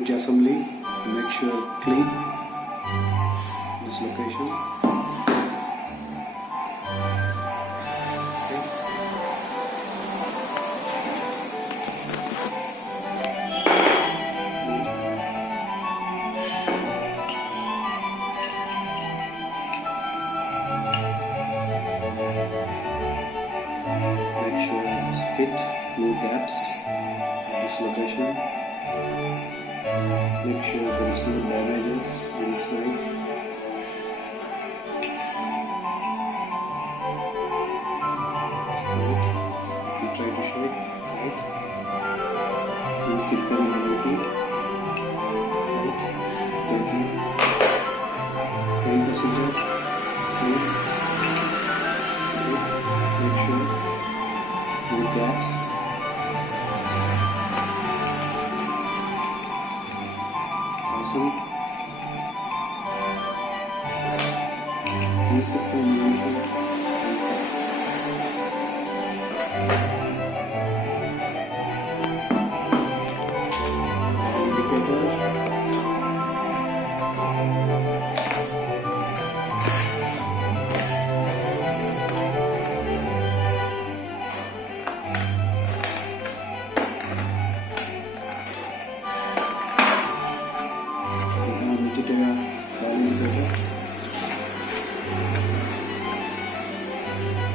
bridge assembly. Make sure clean this location. Okay. Make sure it's fit, no gaps at this location. Make sure there is no damages in this knife. That's good. You try to show it, right? Do 6 and 11 feet. Right? Thank you. Same procedure. Clean. Good. Make sure no gaps. Awesome. Use 6 and 9 feet.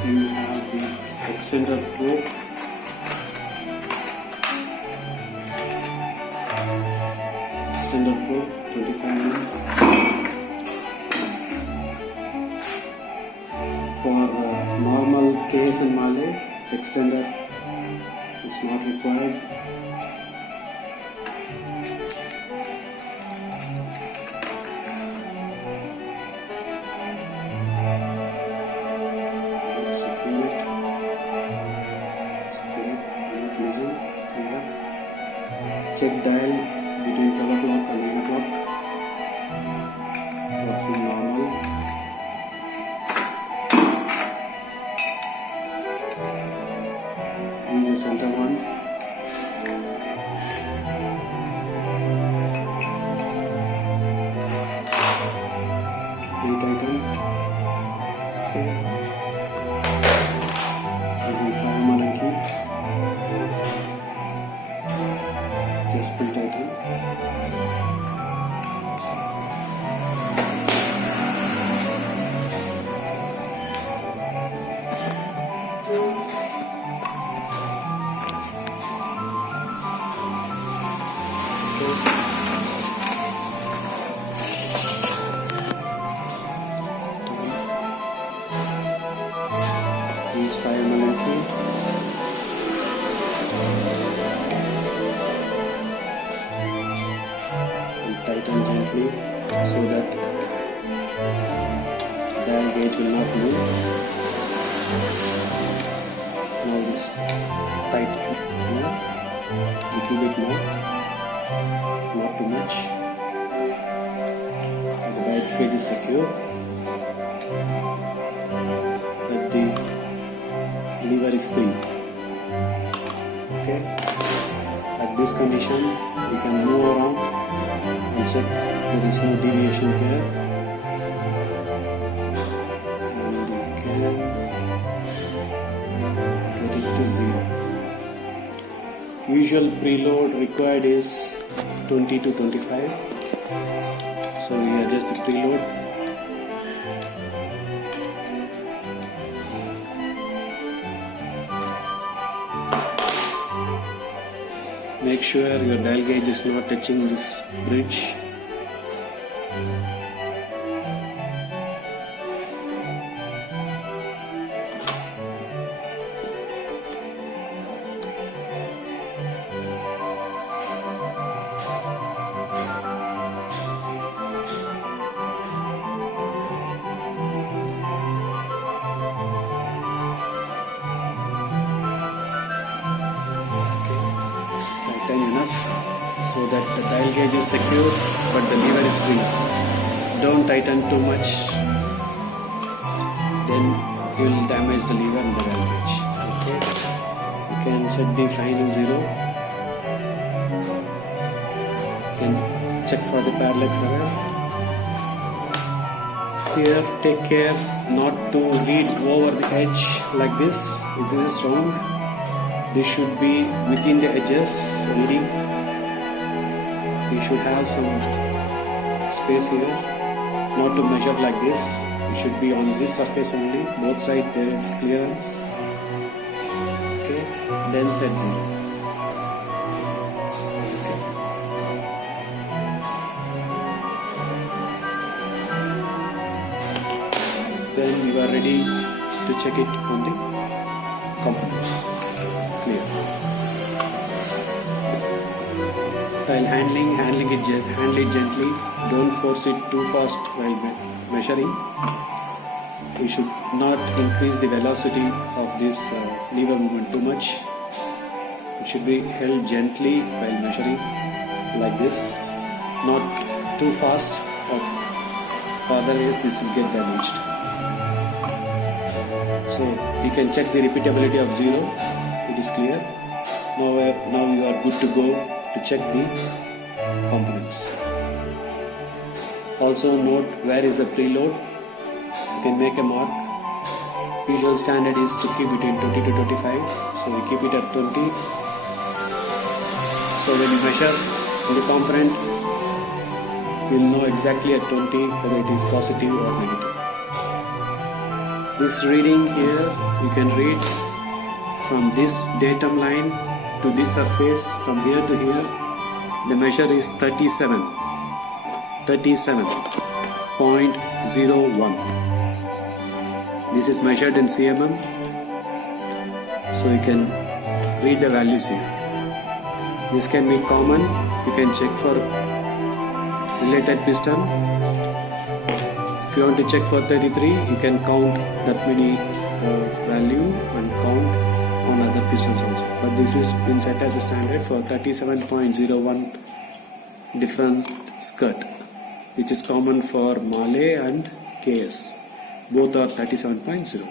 You have the extender probe. Extender probe 25 mm. For normal case and Malay, extender is not required. Secure it, not losing here. Check dial between 12 o'clock and 9 o'clock. Working normal. Use the center one. Retighten. Okay. Using formal key, just pull tighten. Use 5 mm key. And tighten gently so that dial gauge will not move. Now this tighten enough, little bit more, not too much. The dial gauge is secure. Let the lever is free. Okay. At this condition, we can move around and check there is no deviation here, and you can get it to 0. Usual preload required is 20 to 25. So we adjust the preload. Make sure your dial gauge is not touching this bridge. So that the dial gauge is secure but the lever is free. Don't tighten too much, then you will damage the lever and the dial gauge. Okay, you can set the final 0. You can check for the parallax error. Here, take care not to read over the edge like this. If this is wrong, this should be within the edges reading. We should have some space here, not to measure like this. It should be on this surface only. Both sides there is clearance. Okay, then set 0. Then you are ready to check it on the component. Clear. While handle it gently. Don't force it too fast while measuring. You should not increase the velocity of this lever movement too much. It should be held gently while measuring like this, not too fast, or otherwise this will get damaged. So you can check the repeatability of 0. It is clear. Now you are good to go to check the components. Also note where is the preload. You can make a mark. Usual standard is to keep between 20 to 25. So we keep it at 20. So when you measure the component, you will know exactly at 20 whether it is positive or negative. This reading here, you can read from this datum line to this surface, from here to here. The measure is 37.01. This is measured in cmm, so you can read the values here. This can be common. You can check for related piston. If you want to check for 33, you can count that many value and count on other pistons also. But this is been set as a standard for 37.01 different skirt, which is common for Malay and KS. Both are 37.01.